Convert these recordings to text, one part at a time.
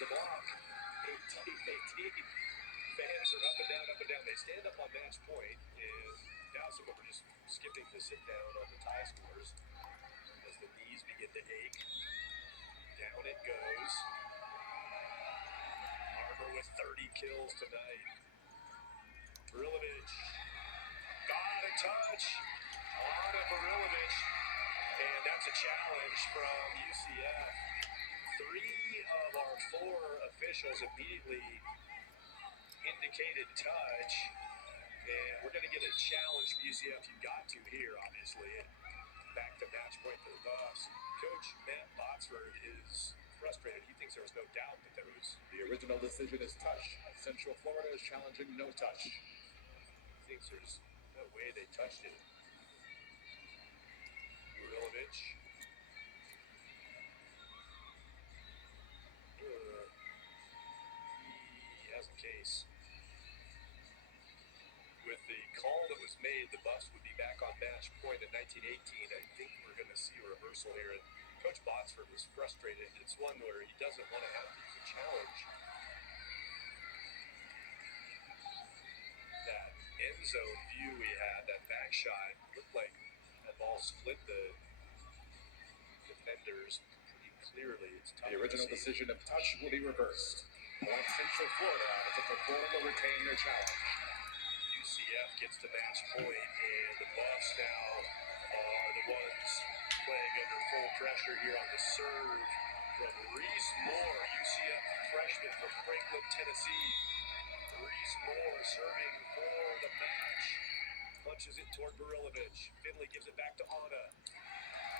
the block. 18-18. Fans are up and down, up and down. They stand up on match point, and now some of them are just skipping the sit down on the tie scores as the knees begin to ache. Down it goes. Arbor with 30 kills tonight. Barilovic got a touch on a Barilovic, and that's a challenge from UCF. 3 of our 4 officials immediately indicated touch, and we're going to get a challenge from UCF. You've got to here, obviously. Back to match point for the Buffs. Coach Matt Botsford is frustrated. He thinks there was no doubt that there was. The original decision is touch. Central Florida is challenging no touch. He thinks there's no way they touched it. Barilovic. He has a case. With the call that was made, the Buffs would be back on match point in 1918. I think we're going to see a reversal here. And Coach Botsford was frustrated. It's one where he doesn't want to have to use a challenge. That end zone view we had, that back shot, looked like that ball split the defenders pretty clearly. It's tough. The original decision of touch will be reversed. Point Central Florida, Central Florida will retain their challenge. UCF gets to match point, and the Buffs now are the ones playing under full pressure here on the serve from Reese Moore, UCF freshman from Franklin, Tennessee. Reese Moore serving for the match. Punches it toward Barilovic. Finley gives it back to Anna.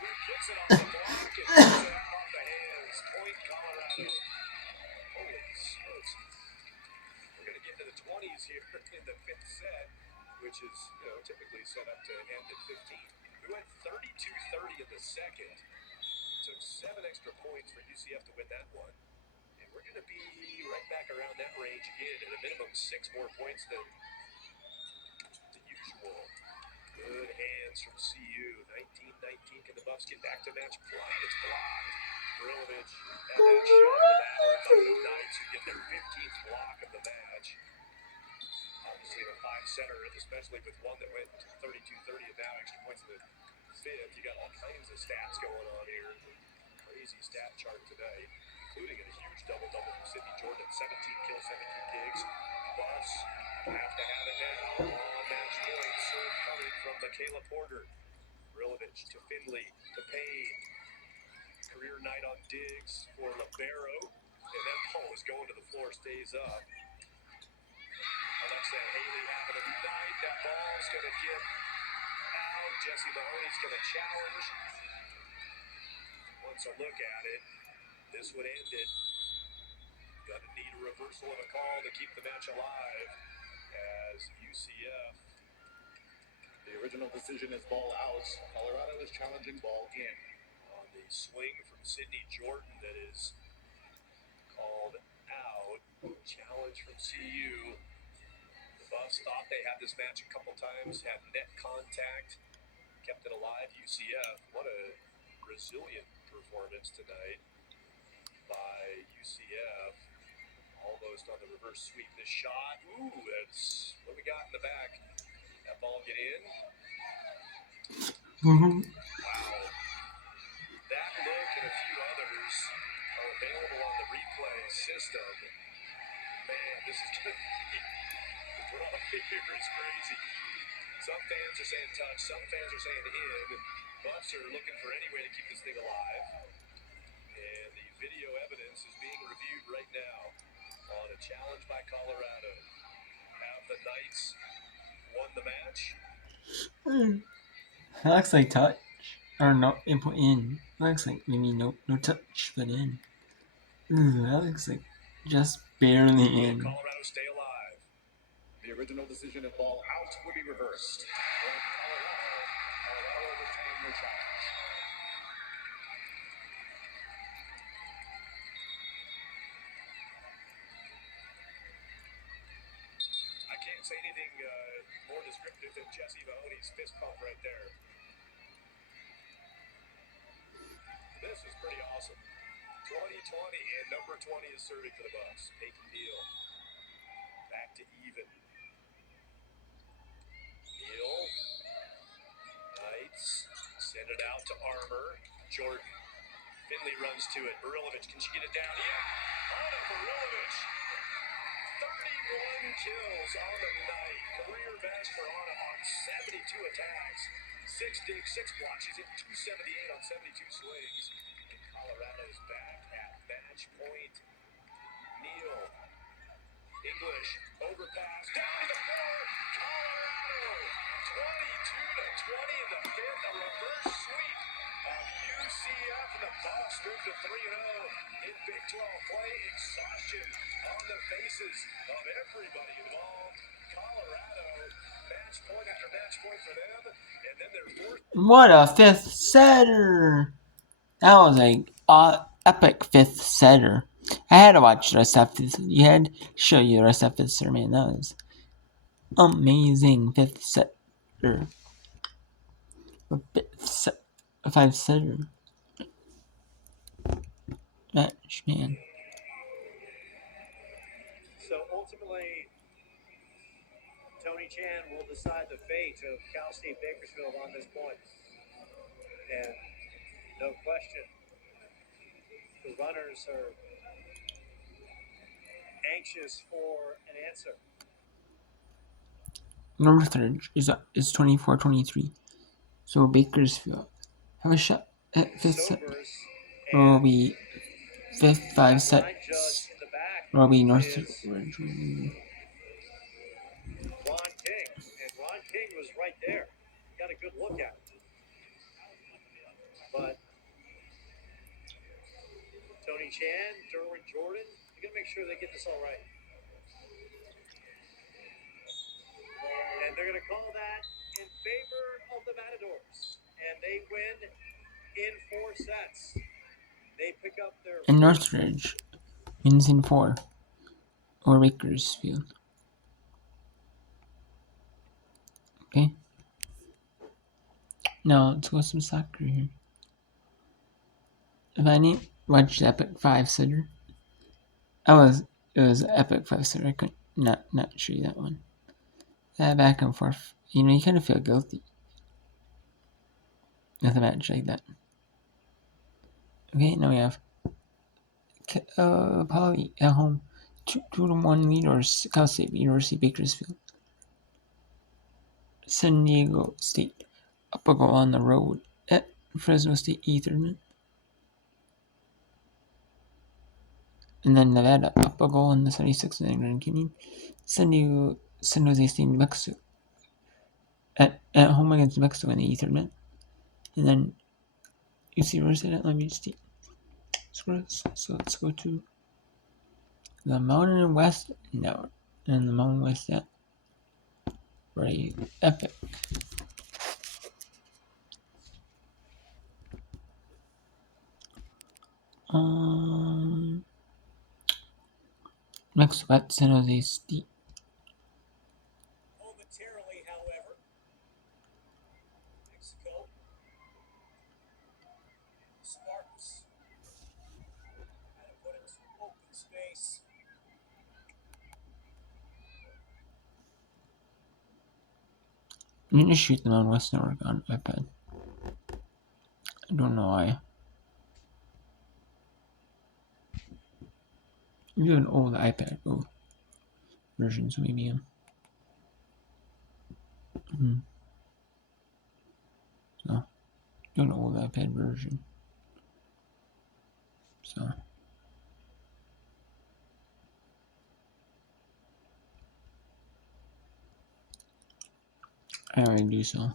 Who gets it off the block and puts it out off the hands. Point Colorado. Holy smokes. We're going to get into the 20s here in the 5th set, which is, typically set up to end at 15. We went 32-30 in the second. Took 7 extra points for UCF to win that one. And we're going to be right back around that range again, at a minimum 6 more points than the usual. Good hands from CU. 19-19. Can the Buffs get back to match point? It's blocked. Barilovic had that shot to Bauer. The Knights who get their 15th block of the match. Obviously, the 5-setter, especially with one that went 32-30 and now extra points in the 5th. You got all kinds of stats going on here. Crazy stat chart today, including a huge double-double from Sydney Jordan. 17 kills, 17 digs. Buffs have to have it now on match point. Serve coming from Michaela Porter. Barilovic to Finley to Payne. Career night on digs for Libero. And that ball is going to the floor, stays up. Alexa Haley having a night. That ball's going to get out. Jesse Mahoney's going to challenge. Once a look at it, this would end it. Going to need a reversal of a call to keep the match alive as UCF. The original decision is ball out. Colorado is challenging ball in. On the swing from Sydney Jordan that is called out. Challenge from CU. The Buffs thought they had this match a couple times, had net contact, kept it alive. UCF, what a resilient performance tonight by UCF. Almost on the reverse sweep. This shot, that's what we got in the back. That ball get in. Wow. That look and a few others are available on the replay system. Man, this is going to be, the draw here is crazy. Some fans are saying touch, some fans are saying in. Buffs are looking for any way to keep this thing alive. And the video evidence is being reviewed right now on a challenge by Colorado. Have the Knights won the match? That looks like touch. Or no, input in. That looks like maybe no touch, but in. That looks like just barely in. Colorado stay alive. The original decision of ball out will be reversed. Colorado retain their challenge. I can't say anything more descriptive than Jesse Mahoney's fist pump right there. This is pretty awesome. 2020, and number 20 is serving for the Bucks. Peyton Neal. Back to even. Neal. Knights. Send it out to Armour. Jordan. Finley runs to it. Barilovich, can she get it down? Yeah! Anna Barilovich. 31 kills on the night. Career best for Anna on 72 attacks. 6 digs, 6 blocks. She's hit 278 on 72 swings. And Colorado's back at match point. Neal. English. Overpass. Down to the floor. Colorado. 22-20 in the fifth. A reverse sweep of UCF. And the Bucks move to 3-0 in Big 12 play. Exhaustion on the faces of everybody involved. Colorado, match point after match point for them. And then their fourth. What a fifth setter! That was a epic fifth setter. I had to watch the rest of this. You had to show you the rest of this, man. That was amazing fifth setter. A five setter match, man. So ultimately, Tony Chan will decide the fate of Cal State Bakersfield on this point. And no question, the runners are anxious for an answer. Northridge is 24-23. So Bakersfield have a shot at fifth set. Or will be fifth 5 sets. Or will be Northridge. Ron King, and Ron King was right there. Got a good look at it. But Tony Chan, Derwin Jordan, you got to make sure they get this all right. And they're going to call that in favor of the Matadors. And they win in 4 sets. They pick up their. And Northridge wins in 4. Or Bakersfield. Okay. Now let's go some soccer here. If I need watch the epic 5 setter. It was epic 5 setter. I couldn't not show you that one. That back and forth. You know, you kind of feel guilty with a match like that. Okay, now we have Poly at home. 2-1 leaders. Cal State University Bakersfield. San Diego State up a goal on the road at Fresno State Ethernet. And then Nevada up a goal in the 76th in Grand Canyon. San Jose State, New Mexico at home against New Mexico in the Ethernet. And then UC Riverside at Long Beach State. So let's go to the Mountain West now. And the Mountain West at Ray Epic. Mexico at San Jose State. Momentarily, however, Mexico. Spartans. Had to put in some open space. I'm gonna shoot them on West Network on iPad. I don't know why. You have an old iPad version, so maybe so you have an old iPad version. So I already do so.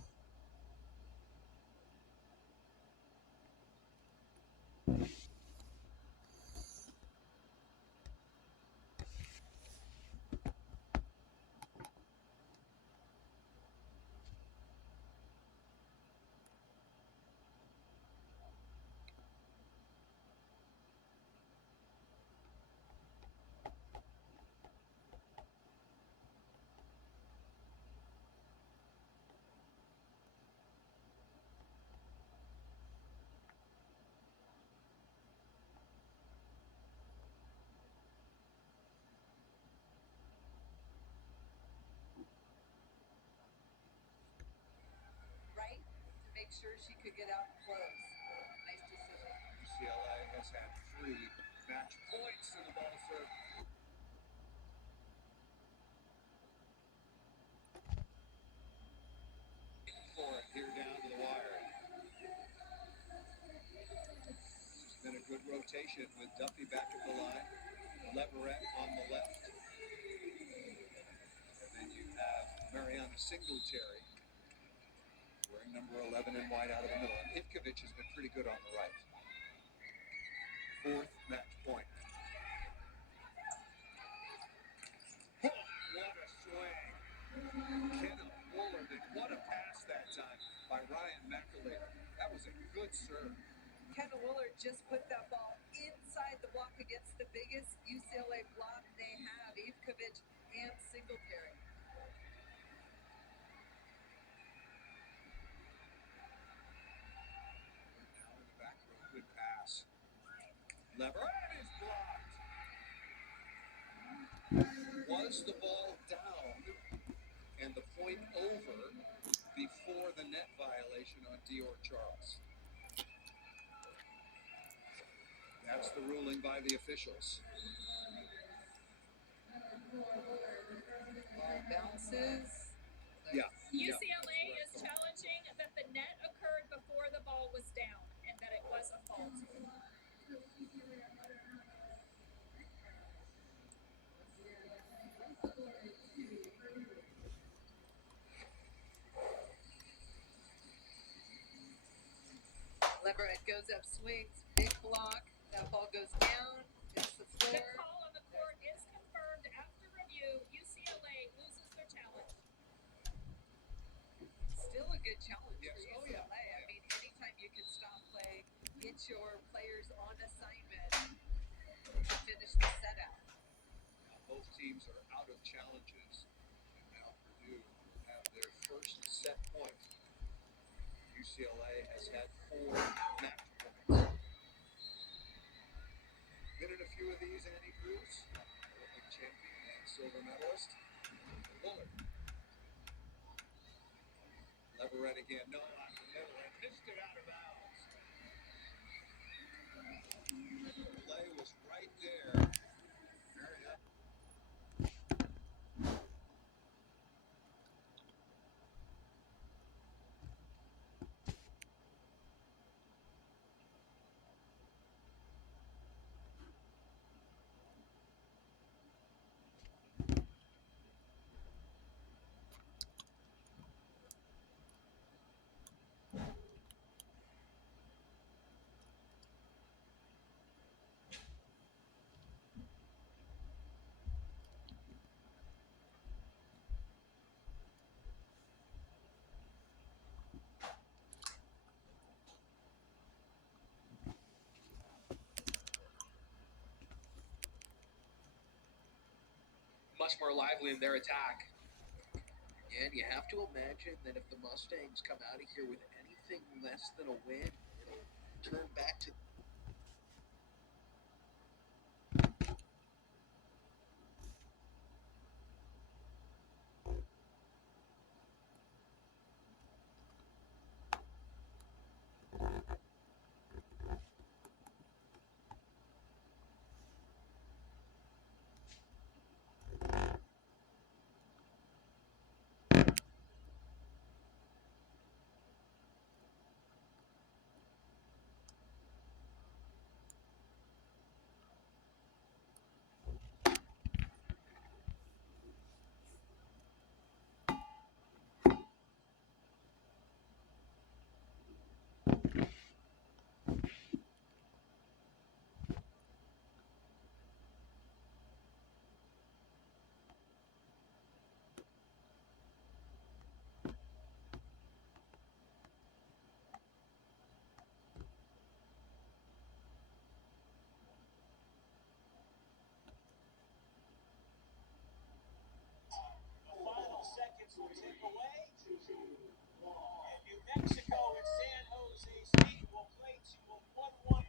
made sure she could get out close. Nice decision. UCLA has had 3 match points in the ball serve. For it here down to the wire. It's been a good rotation with Duffy back at the line, Leverett on the left, and then you have Mariana Singletary wearing number 11 in white out of the middle. And Ivkovic has been pretty good on the right. 4th match point. Oh, what a swing. Kenna Bullard, and what a pass that time by Ryan McAleer. That was a good serve. Kenna Willard just put that ball inside the block against the biggest UCLA block they have, Ivkovic and Singletary. Now in the back row, good pass. Leverett is blocked. Was the ball down and the point over before the net violation on Dior Charles? That's the ruling by the officials. Ball bounces. Yeah. UCLA is challenging that the net occurred before the ball was down and that it was a fault. Leverett goes up, swings, big block. That ball goes down, hits the The floor. call on the court is confirmed after review. UCLA loses their challenge. Still a good challenge Yes. for Oh, UCLA. yeah. I mean, anytime you can stop play, get your players on assignment to finish the set out. Now both teams are out of challenges, and now Purdue will have their first set point. UCLA has had 4 match points. Been in a few of these, Annie Cruz, Olympic champion and silver medalist. Bullard. Leverett again, no on the middle, and missed it out of bounds. The play was right there. Very up. Much more lively in their attack. And you have to imagine that if the Mustangs come out of here with anything less than a win, it'll turn back to will tick away. And New Mexico and San Jose State will play to a 1-1.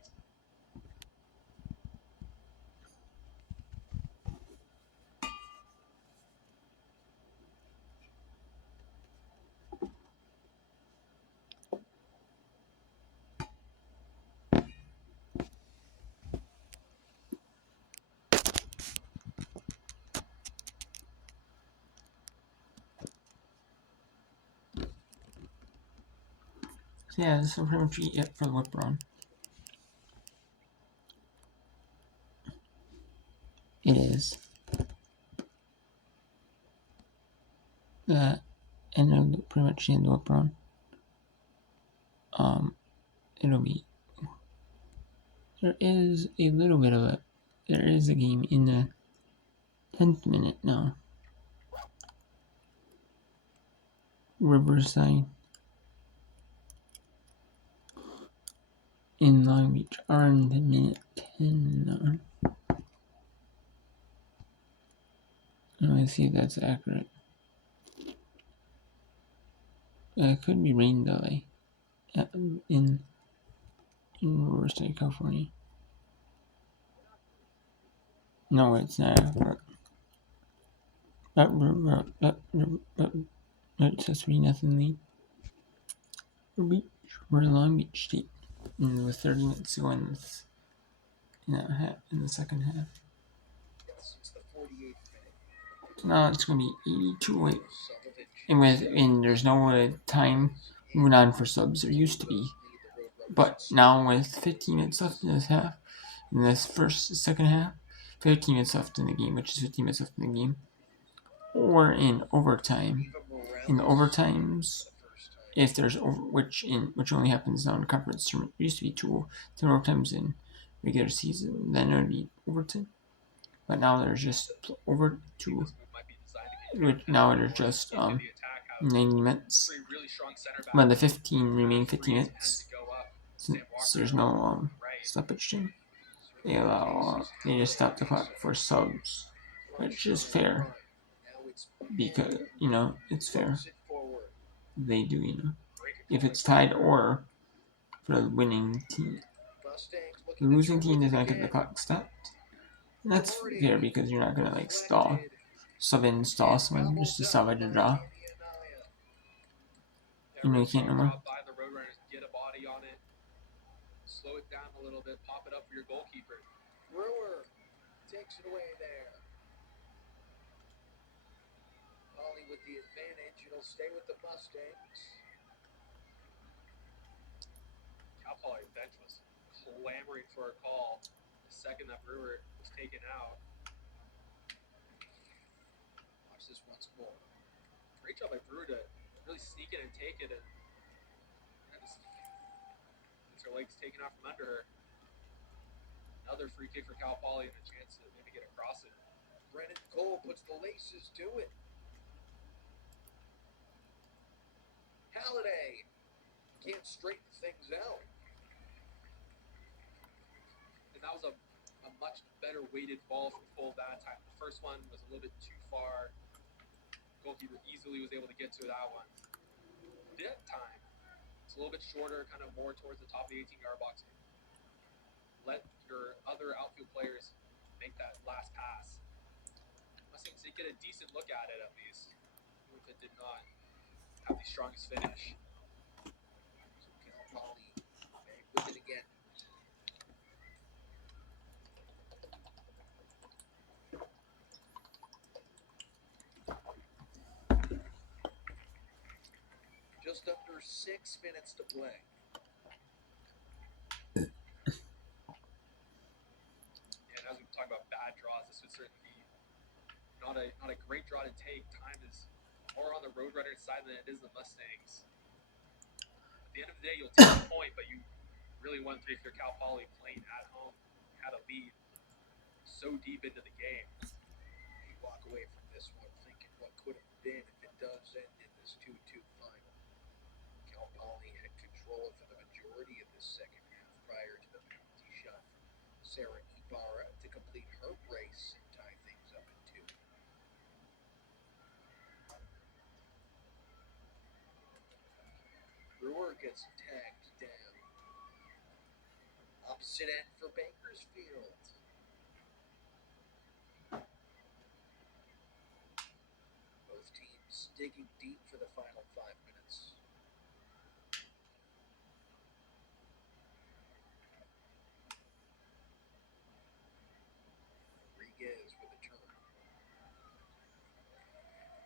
So yeah, this is pretty much it for the whip run. It is. And it'll pretty much the end of the whip run. It'll be. There is a little bit of it. There is a game in the 10th minute now. Riverside in Long Beach are in the minute 10 now. Let me see if that's accurate. It could be rain delay in Riverside, California. No, it's not accurate. It's a 3-0 lead. We're Long Beach State. And with 30 minutes to go in the second half. So now it's going to be 82-8. And there's no time moving on for subs. There used to be. But now with 15 minutes left in this half, in this second half, 15 minutes left in the game, which is 15 minutes left in the game, or in overtime. In the overtimes, if there's which only happens now in conference tournament, it used to be 10 overtimes in regular season, then it would be overtime. But now there's just over 2. Now there's just 90 minutes. But the remaining 15 minutes, since there's no stoppage time, they just stop the clock for subs, which is fair because it's fair. They do, if it's tied or for the winning team. The losing team does not get the clock stopped. And that's fair because you're not gonna stall someone just to salvage a draw. You can't no more. Slow it down a little bit, pop it up for your goalkeeper. Brewer takes it away there. Ollie with the advantage. It'll stay with the Mustangs. Cal Poly bench was clamoring for a call the second that Brewer was taken out. Watch this once more. Great job by Brewer to really sneak it and take it, and her legs taken off from under her. Another free kick for Cal Poly and a chance to maybe get across it. Brennan Cole puts the laces to it. Halliday can't straighten things out. And that was a much better weighted ball from Cole that time. The first one was a little bit too far. Goalkeeper easily was able to get to that one. That time, it's a little bit shorter, kind of more towards the top of the 18-yard box. Let your other outfield players make that last pass. Mustangs did get a decent look at it at least, even if it did not have the strongest finish. So Cal Poly back with it again. Just under 6 minutes to play. And as we talk about bad draws, this would certainly be not a great draw to take. Time is more on the Roadrunners' side than it is the Mustangs. At the end of the day, you'll take a point, but you really want to if you're Cal Poly playing at home, had a lead so deep into the game. You walk away from this one thinking what could have been if it does end in this 2-2 final. Cal Poly had control for the majority of this second half prior to the penalty shot from Sarah Ibarra to complete her brace and tie things up at 2. Brewer gets tagged down. Opposite end for Bakersfield. Both teams digging deep for the final 5 minutes. Rodriguez with a turn.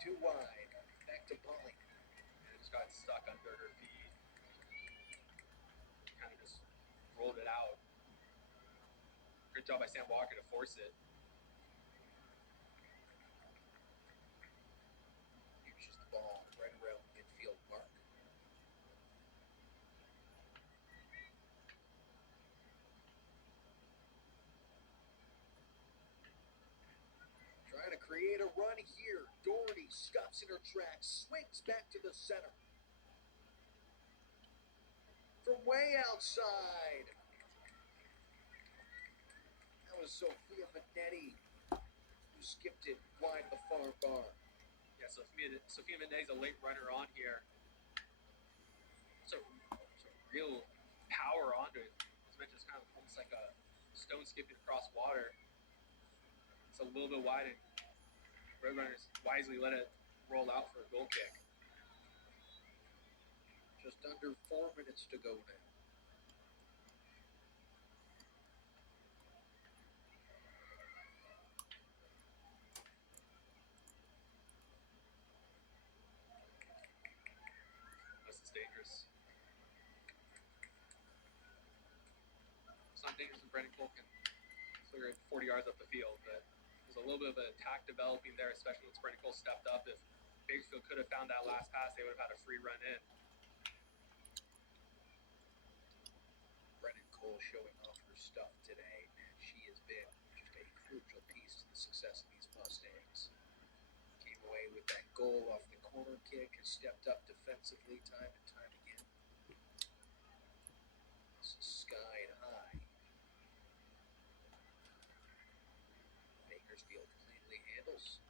2 wide. Back to Poly. And it just got stuck under her feet. rolled it out. Good job by Sam Walker to force it. Uses the ball right around the midfield mark. Trying to create a run here. Doherty stops in her tracks, swings back to the center. From way outside. That was Sophia Minetti who skipped it wide the far bar. Yeah, Sophia Mendez, a late runner on here. So real power onto it. As mentioned, it's kind of almost like a stone skipping across water. It's a little bit wide, and Roadrunners wisely let it roll out for a goal kick. Just under 4 minutes to go now. This is dangerous. It's not dangerous when Brendan Cole can clear it 40 yards up the field, but there's a little bit of an attack developing there, especially once Brendan Cole stepped up. If Bakersfield could have found that last pass, they would have had a free run in. Brendan Cole showing off her stuff today, and she has been just a crucial piece to the success of these Mustangs. Came away with that goal off the corner kick, has stepped up defensively time and time again. This is skied high. Bakersfield cleanly handles.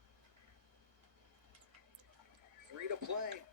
3 to play.